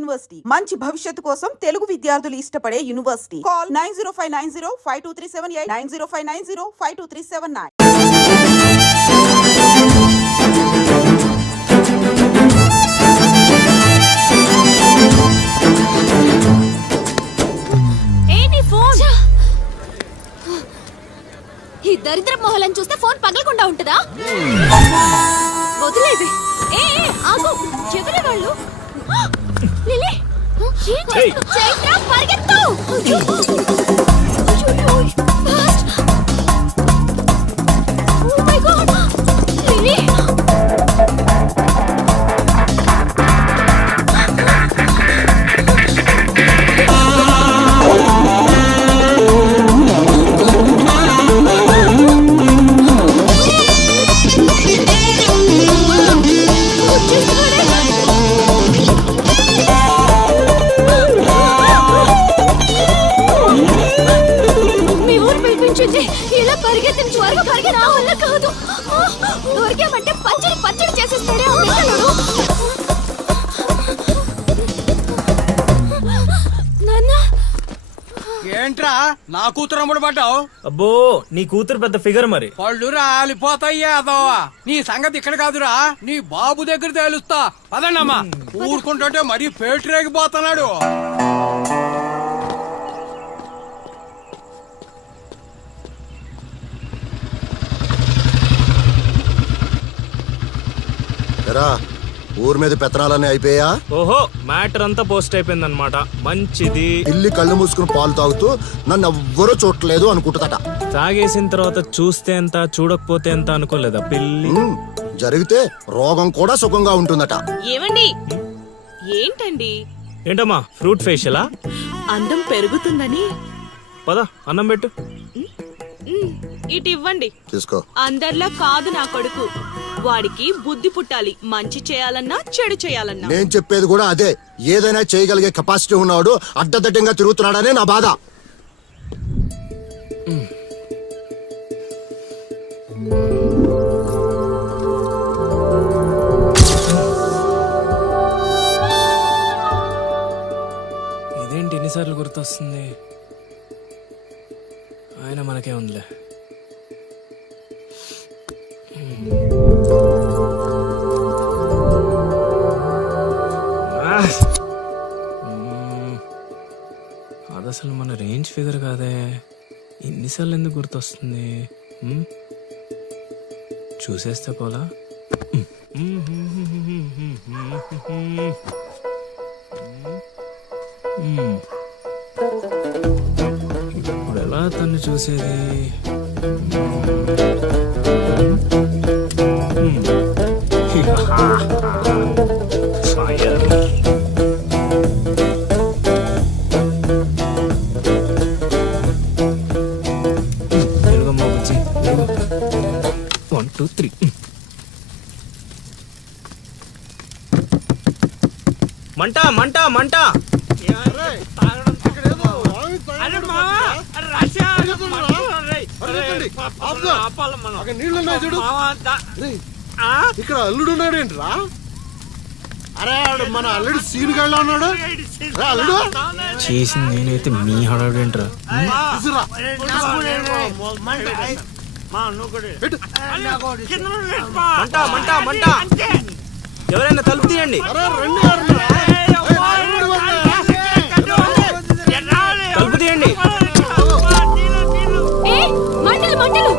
University మంచి భవిష్యత్తు కోసం తెలుగు విద్యార్థులు ఇష్టపడే యూనివర్సిటీ. కాల్ 9059052378 9059052379. ఈ దరిద్ర మొహలను చూస్తే ఫోన్ పగలకుండా ఉంటుందా? వదిలేది. ఆగు. ఎవరి వాళ్ళు? లిలీ, చైత్ర పరిగెత్తు. Oh my God. లిలీ, ఇలా పరిగెత్తిన త్వరగా పరిగె నా వల్ల కాదు. దొరికామంటే పచ్చడి పచ్చడి చేసేస్తాడే ఆ పిల్లలు. నాన్న, ఏంట్రా నా కూతురు అమ్ముడు పడ్డావు? అబ్బో, నీ కూతురు పెద్ద ఫిగర్ మరి. పళ్ళు రాలిపోతాయ్యా అదోవా. నీ సంగతి ఇక్కడ కాదురా, నీ బాబు దగ్గర తేలుస్తా. పదండమ్మా. ఊరుకుంటుంటే మరీ పేటరేగిపోతున్నాడు. ఊరి మీద పెత్తనాలన్నీ అయిపోయా? ఓహో, మ్యాటర్ అంతా పోస్ట్ అయిపోయింది అనమాట. మంచిది. ఇల్లి కళ్ళు మూసుకుని పాలు తాగుతూ నన్ను ఎవ్వరూ చూడలేదు అనుకుంటుందట. తాగేసిన తర్వాత చూస్తే ఎంత, చూడకపోతే ఎంత అనుకోలేదా పిల్లి? జరిగితే రోగం కూడా సుఖంగా ఉంటుందట. ఏమండి? ఏంటండి ఏంటమ్మా, ఫ్రూట్ ఫేషియలా? అందం పెరుగుతుందని. పద, అన్నం పెట్టు. ఇటు ఇవ్వండి. తీసుకో. అందరిలా కాదు నా కొడుకు. వాడికి బుద్ధి పుట్టాలి, మంచి చేయాలన్నా చెడు చేయాలన్నా. నేను చెప్పేది కూడా అదే. ఏదైనా చేయగలిగే కెపాసిటీ ఉన్నవాడు అడ్డదడ్డంగా తిరుగుతున్నాడనే నా బాధ. ఇదేంటి ఎన్నిసార్లు గుర్తొస్తుంది? ఆయన మనకే ఉందిలే. అది అసలు మన రేంజ్ ఫిగర్ కాదే. ఇన్నిసార్లు ఎందుకు గుర్తొస్తుంది? చూసేస్తే పోలా. ఇప్పుడు ఎలా తను చూసేది? తెలుగమ్మ బుజ్జి, 1 2 3. మంట మంట మంట. ఇక్కడ అల్లుడు ఉన్నాడేంట్రా? అరే మన అల్లుడు సీన్ గళ్ళ ఉన్నాడు. అల్లుడు చేసింది నేనైతే మీ హడావిడేంట్రా? మంట మంట మంట. ఎవరైనా తలుపు తీయండి. తలుపు తీయండి. మంటలు మంటలు.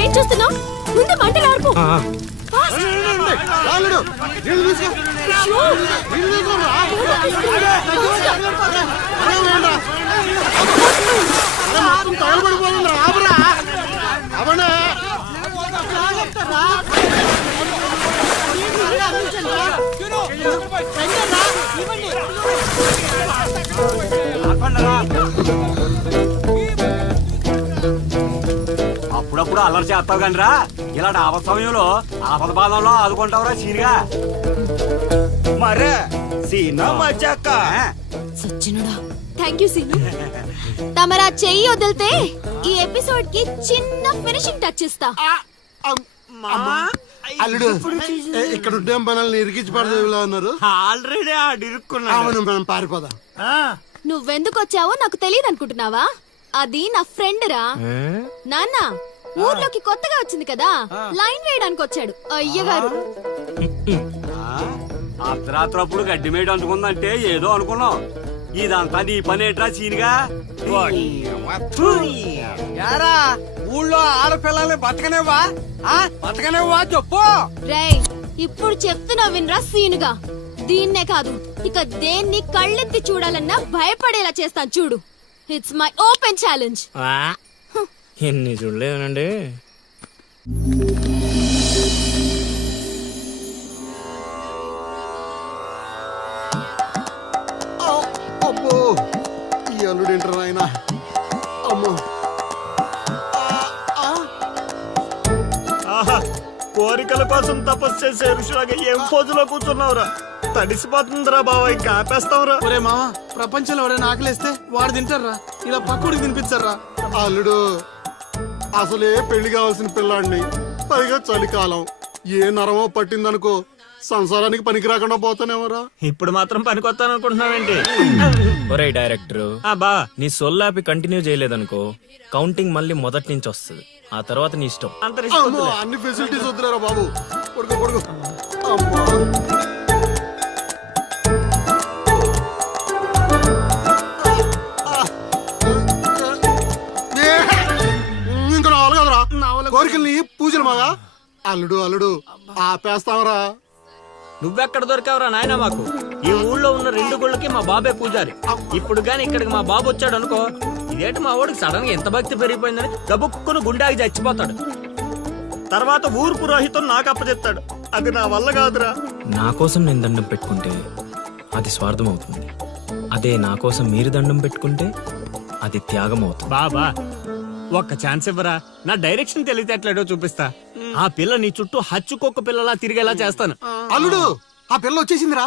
ఏం చూస్తున్నావు? ముందు మంటలు ఆర్పు. తగలబడిపోతుంది. రాబరా అవనా అప్పుడప్పుడు అల్లరి చేస్తావు కానీ రా, ఇలాంటి ఆపద సమయంలో ఆపద బాధంలో ఆదుకుంటావురా సీనిగా. మరే సీనా మజాక సచ్చినుడా. Thank you Seenu. తమరా చెయ్యి వదిలితే ఈ ఎపిసోడ్ కి చిన్న ఫినిషింగ్ టచ్ ఇస్తా. అల్లుడు ఇక్కడ ఉంటే మనల్ని ఇరికించి పడదేవిలా ఉన్నారు. ఆల్రెడీ ఆడిరుక్కున్నా. అవును, మనం పారిపోదాం. నువ్వెందుకు వచ్చావో నాకు తెలియదు అనుకుంటున్నావా? అది నా ఫ్రెండ్ రా. నాన్న ఊర్లోకి కొత్తగా వచ్చింది కదా, లైన్ వేయడానికి వచ్చాడు అయ్యగారు. అర్ధరాత్రప్పుడు గడ్డి మేడ అందుకుందంటే ఏదో అనుకున్నాం. ఇదంతా నీ పనేట్రా సీనిగా. యారా ఊళ్ళో ఆడపిల్లల్ని బతకనేవా బతకనేవా చెప్పు. రేయ్ ఇప్పుడు చెప్తున్నా వినరా సీనుగా. దీన్నే కాదు ఇక దేన్ని కళ్ళెత్తి చూడాలన్నా భయపడేలా చేస్తాను చూడు. It's my open challenge. ఎన్ని చూడలేదనండి. అబ్బో, ఈ అల్లుడు ఏంటారు నాయన. అమ్మో, ఆహా, కోరికల కోసం తపస్సు చేసే ఋషులాగా ఏం పోజులో కూర్చున్నావురా? తడిసిపోతుందిరా బావ, ఇంకా ఆపేస్తావురా. ఒరే మావా, ప్రపంచంలో ఎవరైనా ఆకలేస్తే వాడు తింటారా? ఇలా పక్కడికి తినిపించారా? అల్లుడు అసలే పెళ్లి కావాల్సిన పిల్లాడిని, పైగా చలికాలం. ఏ నరమో పట్టిందనుకో సంసారానికి పనికి రాకుండా పోతానేమరా. ఇప్పుడు మాత్రం పనికొత్తాను అనుకుంటున్నావేంటి? ఒరే డైరెక్టర్, బా నీ సొల్లాపి కంటిన్యూ చేయలేదనుకో కౌంటింగ్ మళ్ళీ మొదటి నుంచి వస్తుంది. ఆ తర్వాత నీ ఇష్టం. అమ్మో, అన్ని ఫెసిలిటీస్ వద్దులేరా బాబు. కొడుకు కొడుకు. అమ్మా, ఇంకా నావలు కదరా. కోరికల్ని పూజలు మాగా. అల్లుడు అల్లుడు ఆపేస్తావరా. నువ్వెక్కడ దొరికావురా నాయనా మాకు? ఈ ఊళ్ళో ఉన్న 2 గుళ్ళకి మా బాబే పూజారి. ఇప్పుడు గాని ఇక్కడికి మా బాబు వచ్చాడు అనుకో, ఇదేంటి మా వాడికి సడన్ గా ఎంత భక్తి పెరిగిపోయిందని గబుక్కును గుండాకి చచ్చిపోతాడు. తర్వాత ఊరు పురోహితం నాకు అప్పచెప్తాడు. అది నా వల్ల కాదురా. నా కోసం నేను దండం పెట్టుకుంటే అది స్వార్థం అవుతుంది. అదే నా కోసం మీరు దండం పెట్టుకుంటే అది త్యాగం అవుతుంది. బాబా ఒక్క ఛాన్స్ ఇవ్వరా, నా డైరెక్షన్ తెలివితేటలేడో చూపిస్తా. ఆ పిల్ల నీ చుట్టూ హచ్చుకొక్క పిల్లలా తిరిగేలా చేస్తాను. అల్లుడు ఆ పిల్ల వచ్చేసిందిరా.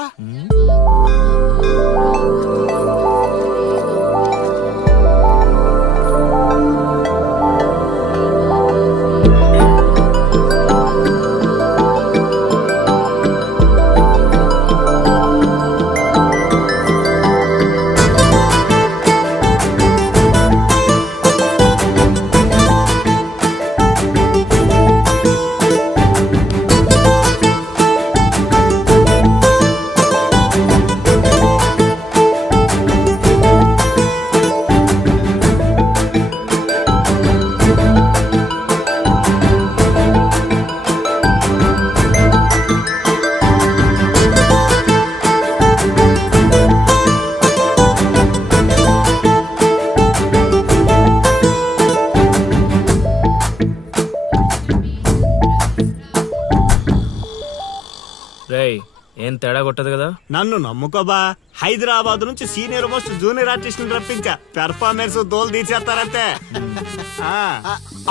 రేయ్, ఏం తేడా కొట్టదు కదా? నన్ను నమ్ముకోబా. హైదరాబాద్ నుంచి సీనియర్ మోస్ట్ జూనియర్ ఆర్టిస్ట్ రప్పించా. పెర్ఫార్మెన్స్ దోలు తీర్చేస్తారంతే.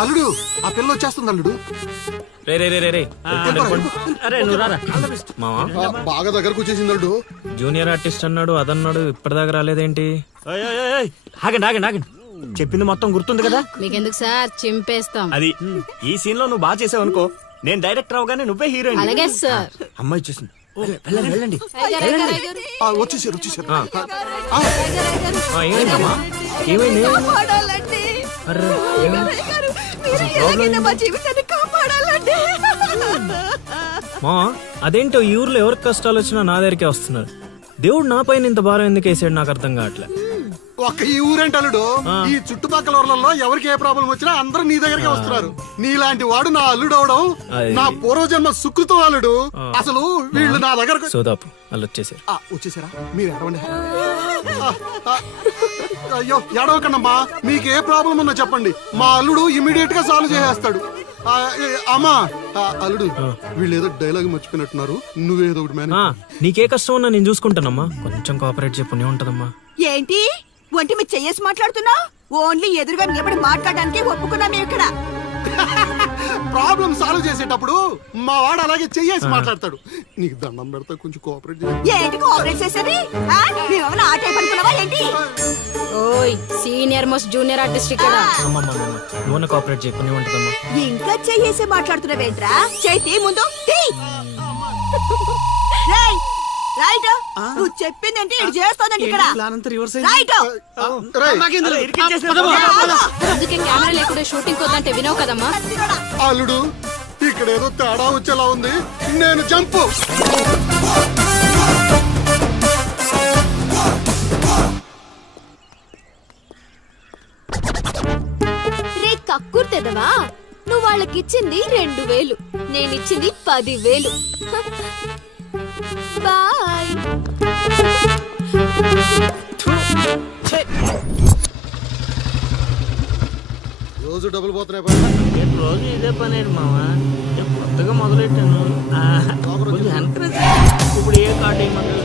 అల్లుడు ఆ పిల్ల వచ్చేస్తుంది అల్లుడు. రే రే రే రే రే, అరే నువ్వు రారా. మావా బాగా దగ్గరకు వచ్చేసింది అల్లుడు. జూనియర్ ఆర్టిస్ట్ అన్నాడు అదన్నాడు, ఇప్పటిదాకా రాలేదేంటి? ఓయ్, ఓయ్, ఓయ్, ఓయ్. ఆగండి ఆగండి ఆగండి. చెప్పింది మొత్తం గుర్తుంది కదా? మీకెందుకు సార్, చింపేస్తాం. అది ఈ సీన్ లో నువ్వు బాగా చేసావు అనుకో, నేను డైరెక్టర్ అవగానే నువ్వే హీరోయిన్. అలాగే సార్. అమ్మాయి చూసింది. వెళ్ళండి వెళ్ళండి. వచ్చేసారు వచ్చేసారు. ఏమైందమ్మా? ఏమైంది? అర్రే, మా అదేంటో ఈ ఊర్లో ఎవరికి కష్టాలు వచ్చినా నా దగ్గరికే వస్తున్నారు. దేవుడు నా పైన ఇంత భారం ఎందుకు వేసాడు నాకు అర్థం కావట్లే. ఒక్క ఈ ఊరేంటి అల్లుడు, ఈ చుట్టుపక్కల ఊర్లలో ఎవరికి ఏ ప్రాబ్లం వచ్చినా అందరూ నీ దగ్గరికి వస్తున్నారు. నీలాంటి వాడు నా అల్లుడు అవడం నా పూర్వజన్మ సుకృతం అల్లుడు. అసలు వీళ్ళు నా దగ్గరకు సోదాపు వాళ్ళు వచ్చేసారు. వచ్చేసారా? మీరు ఎడవండి. అయ్యో ఎడవకండమ్మా, మీకు ఏ ప్రాబ్లం ఉన్నా చెప్పండి, మా అల్లుడు ఇమీడియట్ గా సాల్వ్ చేసేస్తాడు. అమ్మా అల్లుడు, వీళ్ళు ఏదో డైలాగ్ మర్చిపోయినట్టున్నారు, నువ్వేదో ఒకటి మేనేజ్. నీకే కష్టం ఉన్నా నేను చూసుకుంటానమ్మా. కొంచెం కోఆపరేట్ చెప్పు ఉంటదమ్మా. ఏంటి ఒంటి మీద చెయ్యేసి మాట్లాడుతున్నావు? ఓన్లీ ఎదురుగా నిలబడి మాట్లాడడానికి ఒప్పుకున్నాం ఇక్కడ. ప్రాబ్లం సాల్వ్ చేసేటప్పుడు మా వాడు అలాగే చెయ్యేసి మాట్లాడతాడు. నీకు దండం పెడతా, కొంచెం కోఆపరేట్ చేయి. ఏంటి కోఆపరేట్ చేసేది మేమేమైనా ఆ టైప్ అనుకున్నావా ఏంటి? ఓయ్ సీనియర్ మోస్ట్ జూనియర్ ఆర్టిస్ట్ ఇక్కడ. అమ్మమ్మ నువ్వు కోఆపరేట్ చేయకుండా ఉంటుందమ్మా. ఇంకా చెయ్యేసి మాట్లాడుతున్నావేంట్రా? చేతి ముందు తీ. రేయ్, రైట్ నువ్వు చెప్పిందంటే ఇది చేస్తానండి ఇక్కడ. రైట్ రేయ్, అందుకే కెమెరా లేకుండా షూటింగ్ వద్దంటే వినవు కదమ్మా. అల్లుడు ఇక్కడ ఏదో తేడా వచ్చేలా ఉంది, నేను జంపు. రే కక్కుర్తెదవా, నువ్వు వాళ్ళకిచ్చింది 2000, నేనిచ్చింది 10,000. బాయ్. రోజు డబ్బులు పోతున్నాయి పా. రోజు ఇదే పని మావా, కొత్తగా మొదలెట్టాను. కొంచెం encourage చేయి. ఇప్పుడు ఏ కార్డు ఏమంటారు?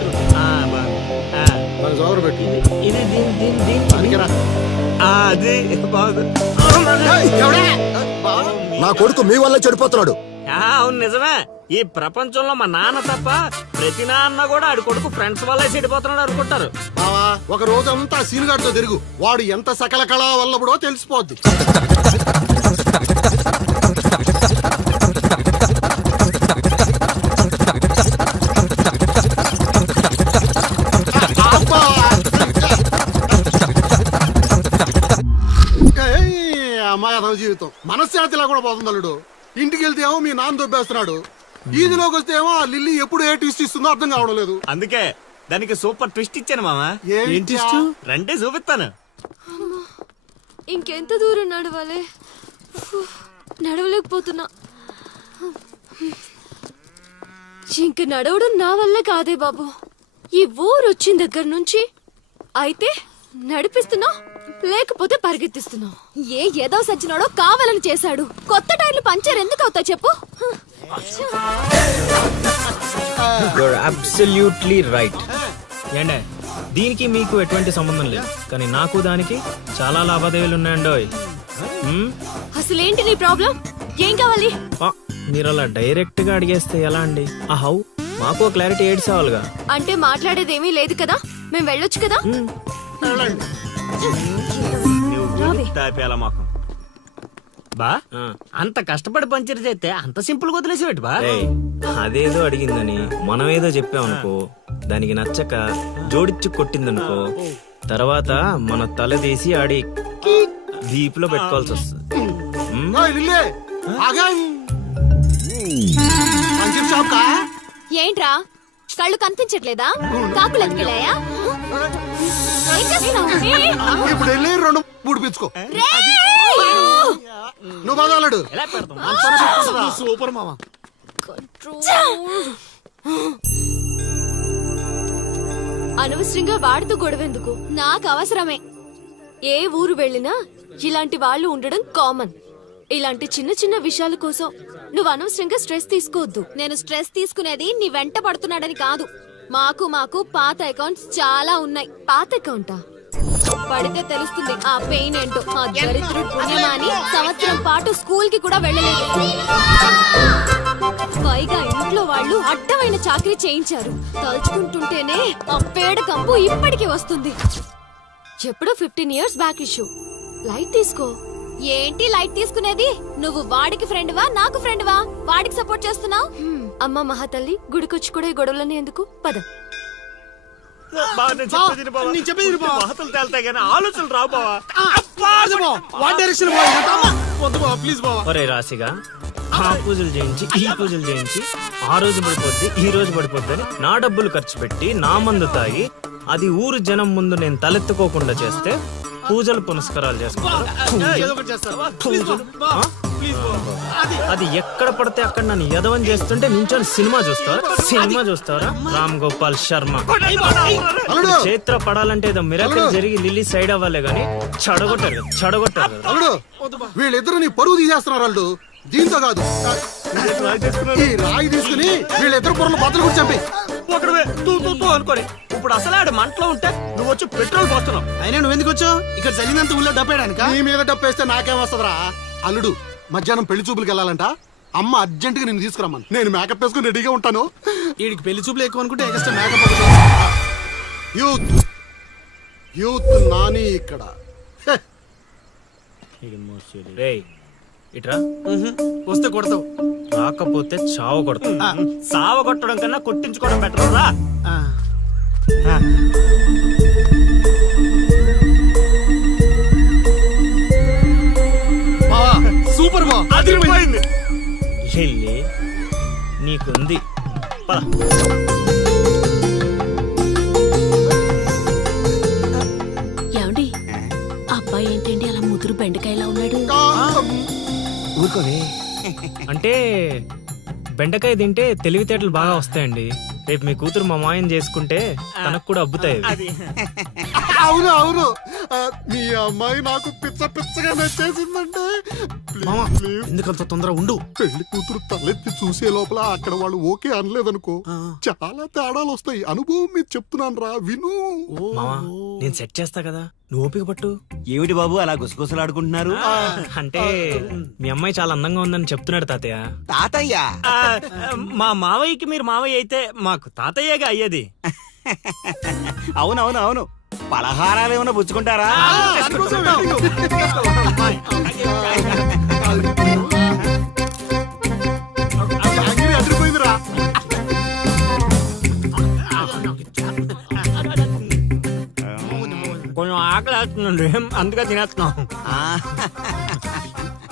మరి జోరు పెట్టి ఇది దీని అడిగిరా. అది బాగుంది. నా కొడుకు మీ వల్ల చెడిపోతున్నాడు. అవును నిజమే. ఈ ప్రపంచంలో మా నాన్న తప్ప ప్రతి నాన్న కూడా ఆడి కొడుకు ఫ్రెండ్స్ వల్లే చెడిపోతున్నాడు అనుకుంటారు. బావా ఒక రోజంతా సీనుగాడితో తిరుగు, వాడు ఎంత సకల కళా వల్లబడో తెలిసిపోద్ది. అమ్మాయి అదో జీవితం మనశ్శాంతిలా కూడా పోతుంది అల్లుడు. ఇంటికి వెళ్తే ఏమో మీ నాన్న దొబ్బేస్తున్నాడు, ఈదిలోకి వస్తే ఏమో ఆ లిల్లీ ఎప్పుడు ఏ ట్విస్ట్ ఇస్తుందో అర్థం కావడం లేదు. అందుకే దానికి సూపర్ ట్విస్ట్ ఇచ్చాను మామా. ఏంటి రండి చూపిస్తాను. ఇంకెంత దూరం నడవాలి? నడవలేకపోతున్నా. ఇంక నడవడం నా వల్ల కాదే బాబు. ఈ ఊరు వచ్చిన దగ్గర నుంచి అయితే నడిపిస్తున్నా, లేకపోతే పరిగెత్తిస్తున్నా. ఏదో సచ్చినాడో కావాలని చేశాడు. కొత్త టైర్లు పంచర్ ఎందుకు అవుతా చెప్పు. Your absolutely right. ఏండే దీనికి మీకు ఎటువంటి సంబంధం లేదు, కానీ నాకు దానికి చాలా లావాదేవీలు ఉన్నాయండోయ్. అసలేంటి నీ ప్రాబ్లం? ఏం కావాలి? మీరు అలా డైరెక్ట్ గా అడిగేస్తే ఎలా అండి? ఆ హౌ మాకు క్లారిటీ ఏడ్చేవాళ్ళుగా. అంటే మాట్లాడేదేమీ లేదు కదా, మేము వెళ్ళొచ్చు కదా. మాకు బా అంత కష్టపడి పంచర్ చేస్తే అంత సింపుల్ గా వదిలేసి బా. ఏయ్, అదేదో అడిగిందని మనం ఏదో చెప్పామనుకో, దానికి నచ్చక జోడిచ్చి కొట్టిందనుకో, తర్వాత మన తల తీసి ఆడి దీపులో పెట్టుకోవాల్సి వస్తుంది. ఏంట్రా కళ్ళు కనిపించట్లేదా? కాకులు ఎత్తుకెళ్ళాయా? ఏం చేస్తున్నావు? ఇప్పుడు వెళ్ళి 2-3 పిచ్చుకో. నువ్వు బాగాడు సూపర్ మామ. అనవసరంగా వాడితో గొడవెందుకు? నాకు అవసరమే. ఏ ఊరు వెళ్ళినా ఇలాంటి వాళ్ళు ఉండడం కామన్. ఇలాంటి చిన్న చిన్న విషయాల కోసం నువ్వు అనవసరంగా స్ట్రెస్ తీసుకోవద్దు. నేను స్ట్రెస్ తీసుకునేది నీ వెంట పడుతున్నాడని కాదు. మాకు పాత అకౌంట్స్ చాలా ఉన్నాయి. పాత అకౌంటా? పడితే తెలుస్తుంది ఆ పెయిన్ ఏంటో. ఆ దరిద్రుడు పుణ్యమాని సంవత్సరం పాటు స్కూల్ కి కూడా వెళ్ళలేదు. పైగా ఇంట్లో వాళ్ళు అడ్డమైన చాకరీ చేయించారు. తలుచుకుంటుంటేనే ఆ పేడ కంపు ఇప్పటికీ వస్తుంది. ఎప్పుడో 15 years బ్యాక్ ఇష్యూ. లైట్ తీసుకో. ఏంటి లైట్ తీసుకునేది? నువ్వు వాడికి ఫ్రెండ్వా, నాకు ఫ్రెండ్వా? వాడికి సపోర్ట్ చేస్తున్నావు? అమ్మ మహాతల్లి, గుడికొచ్చి కూడా ఈ గొడవలని ఎందుకు? పద. ఆలోచనలు రావు బావా. ఒరే రాశిగా ఆ పూజలు చేయించి ఈ పూజలు చేయించి ఆ రోజు పడిపోద్ది ఈ రోజు పడిపోద్ది అని నా డబ్బులు ఖర్చు పెట్టి నా మందు తాగి అది ఊరు జనం ముందు నేను తలెత్తుకోకుండా చేస్తే పూజలు పునస్కారాలు చేసుకుంటారు. అది ఎక్కడ పడితే అక్కడ నన్ను యదవం చేస్తుంటే నించొని సినిమా చూస్తారా? రామ్ గోపాల్ శర్మ. చైత్ర పడాలంటే ఏదో మిరాకిల్ జరిగి లిల్లీ సైడ్ అవ్వాలే గాని చెడగొట్టారు అల్లుడు వీళ్ళిద్దరు నీ పరువు తీసేస్తున్నారు. వాళ్ళు దీంతో కాదు, ఈ రాయి తీసుకుని వీళ్ళిద్దరు పొరలు బద్దలు కూడా చంపి అనుకోని ఇప్పుడు అసలు ఆడు మంటలో ఉంటే నువ్వు వచ్చి పెట్రోల్ పోస్తున్నావు. అయినా నువ్వు ఎందుకు వచ్చావు ఇక్కడ? జరిగినంత ఊళ్ళో డబ్బేయడానిక? నీ మీద డప్పేస్తే నాకేం వస్తుందిరా? అల్లుడు మధ్యాహ్నం పెళ్లి చూపులకు వెళ్ళాలంట, అమ్మ అర్జెంట్ గా నేను తీసుకురమ్మను. నేను మేకప్ వేసుకుని రెడీగా ఉంటాను. వీడికి పెళ్లి చూపులు ఎక్కువ అనుకుంటే extra makeup youth youth Nani ఇక్కడ. హె, రేయ్ ఇట్రా. వస్తే కొడతావు. రాకపోతే చావ కొడతా. సావ కొట్టడం కన్నా కొట్టించుకోవడం బెటర్ రా. సూపర్ బా. అదిరిపోయింది. చెల్లి నీకుంది పద. ఏమండి అబ్బాయి ఏంటండి అలా ముదురు బెండకాయలా ఉన్నాడు? అంటే బెండకాయ తింటే తెలివితేటలు బాగా వస్తాయండి. రేపు మీ కూతురు మా మాయం చేసుకుంటే తనకు కూడా అబ్బుతాయి. అది అవును అవును. మీ అమ్మాయి నాకు పిచ్చ పిచ్చగా నచ్చేసిందంటే ఎందుకంత తొందర ఉండు. పెళ్లి కూతురు తలెత్తి చూసే లోపల అక్కడ వాళ్ళు ఓకే అనలేదనుకో చాలా తేడాలు వస్తాయి. అనుభవం మీరు చెప్తున్నాను రా, విను. మావా నేను సెట్ చేస్తా కదా, నువ్వు ఓపిక పట్టు. ఏమిటి బాబు అలా గుసగుసలాడుకుంటున్నారు? అంటే మీ అమ్మాయి చాలా అందంగా ఉందని చెప్తున్నాడు తాతయ్య. తాతయ్య మా మావయ్యకి మీరు మావయ్య అయితే మాకు తాతయ్యగా అయ్యేది. అవునవును అవును. పలహారాలు ఏమైనా పుచ్చుకుంటారా? అదిరిపోయిందిరా. కొంచెం ఆకలి వేస్తుందండి, అందుకే తినేస్తున్నాం.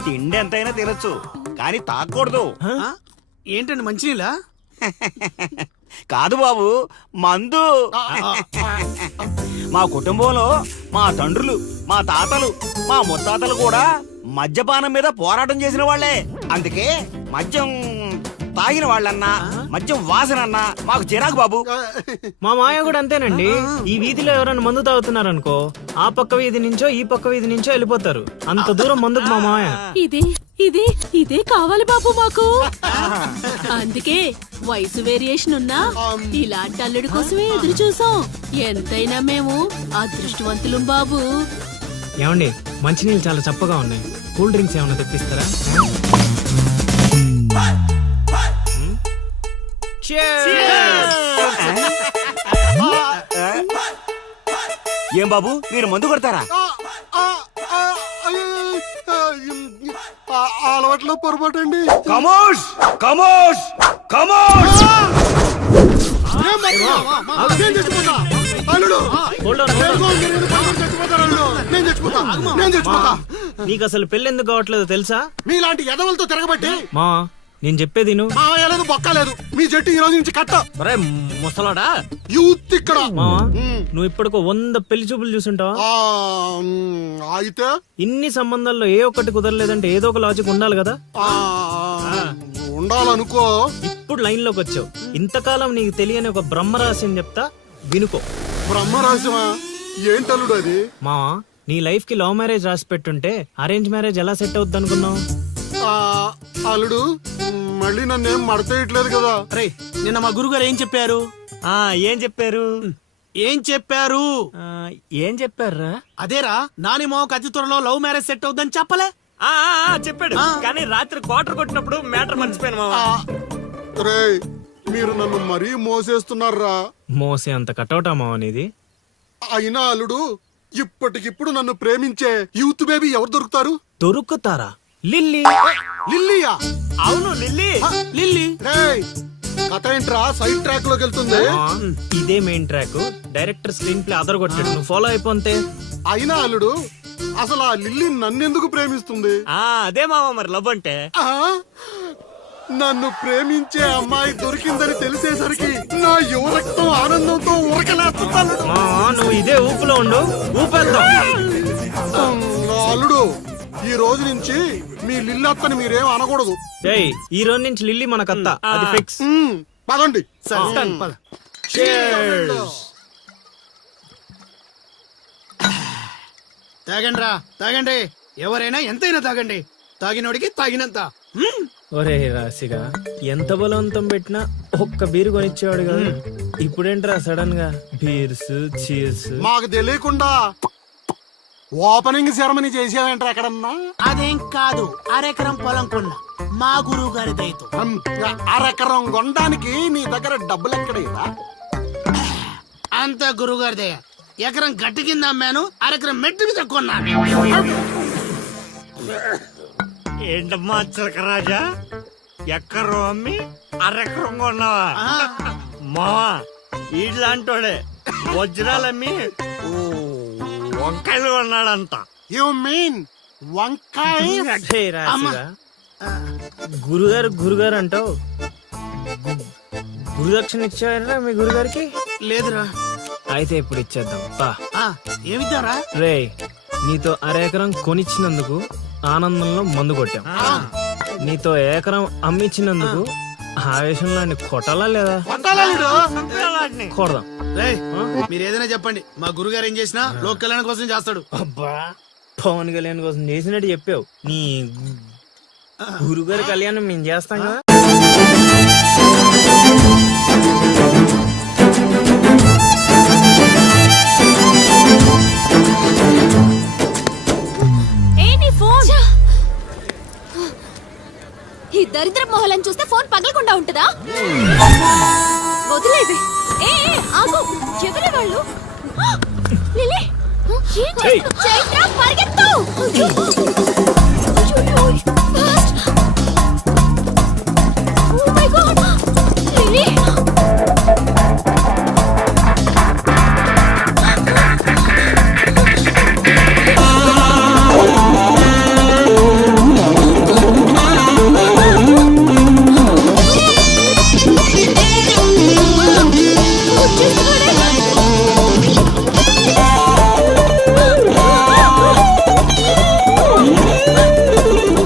తిండి ఎంతైనా తినొచ్చు కానీ తాగకూడదు. ఏంటండి మంచినీళ్ళ? కాదు బాబు, మందు. మా కుటుంబంలో మా తండ్రులు, మా తాతలు, మా ముత్తాతలు కూడా మద్యపానం మీద పోరాటం చేసిన వాళ్లే. అందుకే మద్యం తాగిన వాళ్ళన్నా మద్యం వాసనన్నా మాకు చిరాకు బాబు. మా మాయ కూడా అంతేనండి. ఈ వీధిలో ఎవరైనా మందు తాగుతున్నారనుకో ఆ పక్క వీధి నుంచో ఈ పక్క వీధి నుంచో వెళ్ళిపోతారు. అంత దూరం మందుకు మా మాయ. ఇదే కావాలి బాబు మాకు. అందుకే వయసు వేరియేషన్ ఉన్నా ఇలాంటి అల్లుడి కోసమే ఎదురు చూసాం. ఎంతైనా మేము అదృష్టవంతులం బాబు. ఏమండి మంచినీళ్ళు చాలా చప్పగా ఉన్నాయి, కూల్ డ్రింక్స్ ఏమైనా తెప్పిస్తారా? ఏం బాబు మీరు మందు కొడతారా? అలవాట్లో పొరపాటు అండి. కమోష్ కమోష్ కమోష్. నేను చచ్చిపోతా అల్లుడు. నేను చచ్చిపోతా. నీకు అసలు పెళ్లి ఎందుకు కావట్లేదో తెలుసా? మీలాంటి ఎదవలతో తిరగబట్టి మా నేను చెప్పేది నువ్వు. లేదు బొక్కలేదు. మీ జట్టు ఈ రోజు నుంచి కట్ట. ముసలాడా యూత్ ఇక్కడ. మావా నువ్వు ఇప్పటికో 100 పెళ్లి చూపులు చూసుంటావా? అయితే ఇన్ని సంబంధాల్లో ఏ ఒక్కటి కుదరలేదంటే ఏదో ఒక లాజిక్ ఉండాలి కదా. ఉండాలనుకో. ఇప్పుడు లైన్ లోకి వచ్చావు. ఇంతకాలం నీకు తెలియని ఒక బ్రహ్మరహస్యం చెప్తా వినుకో. బ్రహ్మరహస్యమా? ఏంటల్లుడు అది? మావా నీ లైఫ్ కి లవ్ మ్యారేజ్ రాసి పెట్టుంటే అరేంజ్ మ్యారేజ్ ఎలా సెట్ అవుద్ది అనుకున్నావు? అల్లుడు మళ్ళీ నన్నేం మడతేయట్లేదు కదా. రే నిన్న మా గురుగారు ఏం చెప్పారు? ఏం చెప్పారు? ఏం చెప్పారు? ఏం చెప్పారా? అదేరా నాని మావకు అతి త్వరలో లవ్ మ్యారేజ్ సెట్ అవుద్దని చెప్పలే? చెప్పాడు కానీ రాత్రి క్వార్టర్ కొట్టినప్పుడు మ్యాటర్ మర్చిపోయాను మావా. రే మీరు నన్ను మరీ మోసేస్తున్నారా? మోసే అంత కటౌటా మావా నీది? అయినా అల్లుడు ఇప్పటికిప్పుడు నన్ను ప్రేమించే యూత్ బేబీ ఎవరు దొరుకుతారు? దొరుకుతారా? లిల్లీ. లిల్లీయా? అవును లిల్లీ. లిల్లీ రేయ్ కథ ఏంట్రా సైడ్ ట్రాక్ లోకి వెళ్తుంది? ఇదే main track. Director screen play other కొట్టాడు, నువ్వు ఫాలో అయిపోతే. అయినా అల్లుడు అసలు ఆ లిల్లీ నన్నెందుకు ప్రేమిస్తుంది? అదే మావా మరి లవ్ అంటే. నన్ను ప్రేమించే అమ్మాయి దొరికిందని తెలిసేసరికి నా యువ రక్తం ఆనందంతో ఉరకలేస్తున్నాను. నువ్వు ఇదే ఊపులో ఉండు, ఊపేద్దాం. అల్లుడు ఈ రోజు నుంచి మీ లిల్లీ అత్తని మీరేం అనకూడదు. ఈ రోజు నుంచి లిల్లీ మన కత్త, అది ఫిక్స్. పదండి. తాగండి రా తాగండి. ఎవరైనా ఎంతైనా తాగండి. తాగినోడికి తాగినంత. ఒరే రాశిగా ఎంత బలవంతం పెట్టినా ఒక్క బీరు కొనిచ్చేవాడు కదా. ఇప్పుడేంట్రా సడన్ గా బీర్స్ చీర్స్? మాకు తెలియకుండా ఓపెనింగ్ సెరమనీ చేసేవేంటారు ఎక్కడన్నా? అదేం కాదు, అరెకరం పొలం కొన్నా మా గురువు గారి దయతో. అరెకరం కొనడానికి నీ దగ్గర డబ్బులు ఎక్కడయ్యా? అంత గురువు గారి దయ. ఎకరం గట్టి కింద అమ్మాను, అరెకరం మెట్టు మీద కొన్నాను. ఏంటమ్మా చిలకరాజా, ఎక్కరు అమ్మి అరెకరం కొన్నావా? మావా ఇట్లాంటోడే వజ్రాలమ్మి వంకాయలు కొన్నాడంట. యు మీన్ వంకాయ? హే రాశిగా, గురుగారు అంటావు. గురుదక్షిణ ఇచ్చారా మీ గురుగారికి? లేదురా. అయితే ఇప్పుడు ఇచ్చేద్దాం పా. ఏమిద్దారా? రే, నీతో అరెకరం కొనిచ్చినందుకు ఆనందంలో మందు కొట్టాం. నీతో ఏకరం అమ్మిచ్చినందుకు ఆవేశంలో కొట్టాలా లేదా? కొడదాం. మీరు ఏదైనా చెప్పండి, మా గురుగారు ఏం చేసినా లోక కళ్యాణం కోసం చేస్తాడు. అబ్బా, పవన్ కళ్యాణ్ కోసం చేసినట్టు చెప్పావు. నీ గురుగారి కళ్యాణం మేము చేస్తాం కదా. ఈ దరిద్ర మొహలను చూస్తే ఫోన్ పగలకుండా ఉంటుందా? వదిలేవి. ఏ ఆగు, ఎవరి వాళ్ళు? లిలీ, ఏం చేస్తున్నావ్? చైత్ర, పరిగెత్తు. Oh my God. లిలీ,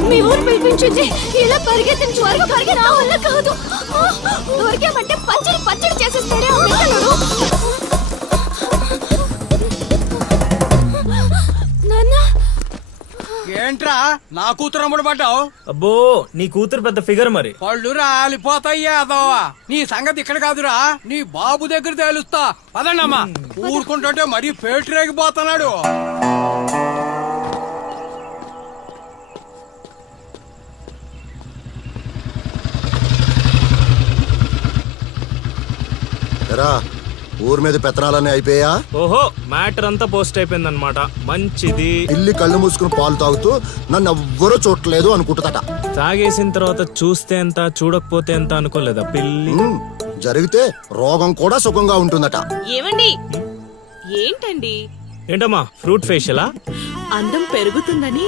మీ ఊరు పిలిపించింది. ఇలా పరిగెత్తిన త్వరగా పరిగె నా వల్ల కాదు. దొరికామంటే పచ్చడి పచ్చడి చేసేస్తాడే ఆ పిల్లలు. నాన్న, ఏంట్రా నా కూతురు అమ్ముడు పడ్డావు? అబ్బో, నీ కూతురు పెద్ద ఫిగర్ మరి. పళ్ళు రాలిపోతాయ్యా అదోవా. నీ సంగతి ఇక్కడ కాదురా, నీ బాబు దగ్గర తేలుస్తా. పదండమ్మా. ఊరుకుంటుంటే మరీ పేటరేగిపోతున్నాడు. ఎరా, ఊరి మీద పెత్తనాలన్నీ అయిపోయా? ఓహో, మ్యాటర్ అంతా పోస్ట్ అయిపోయింది అనమాట. మంచిది. ఇల్లి కళ్ళు మూసుకుని పాలు తాగుతూ నన్ను ఎవ్వరూ చూడలేదు అనుకుంటుందట. తాగేసిన తర్వాత చూస్తే ఎంత, చూడకపోతే ఎంత అనుకోలేదా పిల్లి? జరిగితే రోగం కూడా సుఖంగా ఉంటుందట. ఏమండి? ఏంటండి? ఏంటమ్మా, ఫ్రూట్ ఫేషియలా? అందం పెరుగుతుందని.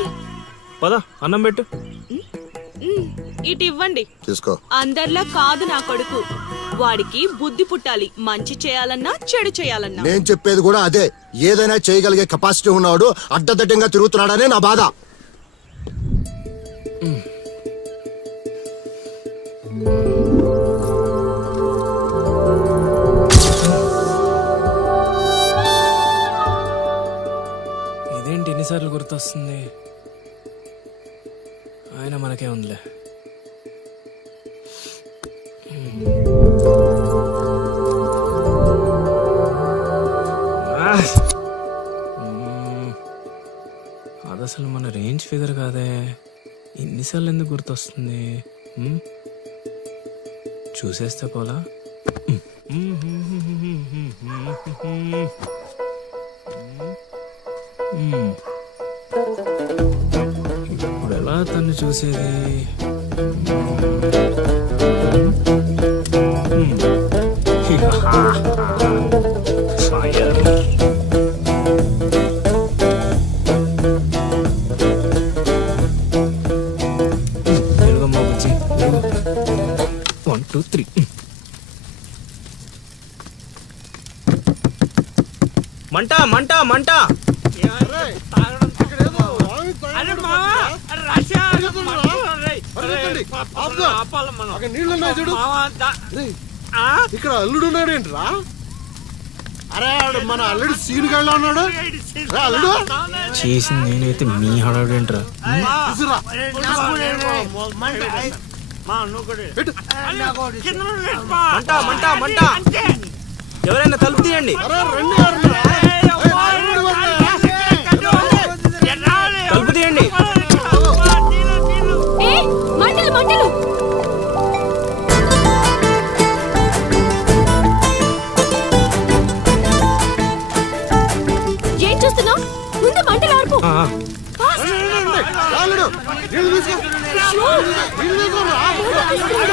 పద, అన్నం పెట్టు. ఇటు ఇవ్వండి. తీసుకో. అందరిలా కాదు నా కొడుకు. వాడికి బుద్ధి పుట్టాలి, మంచి చేయాలన్నా చెడు చేయాలన్నా. నేను చెప్పేది కూడా అదే. ఏదైనా చేయగలిగే కెపాసిటీ ఉన్నవాడు అడ్డదడ్డంగా తిరుగుతున్నాడనే నా బాధ. ఇదేంటి ఎన్నిసార్లు గుర్తొస్తుంది? ఆయన మనకే ఉందిలే. అది అసలు మన రేంజ్ ఫిగర్ కాదే. ఎన్నిసార్లు ఎందుకు గుర్తొస్తుంది? చూసేస్తే పోలా. ఇప్పుడు ఎలా తను చూసేది? తెలుగమ్మా బుజ్జి, 1 2 3. మంట మంట మంట. ఇక్కడ అల్లుడు ఉన్నాడేంట్రా? అరే, మన అల్లుడు సీనుగాళ్ళ ఉన్నాడు. అల్లుడు చేసింది నేనైతే మీ హడావిడేంట్రా? మంట మంట మంట. ఎవరైనా తలుపు తీయండి. ఆగే.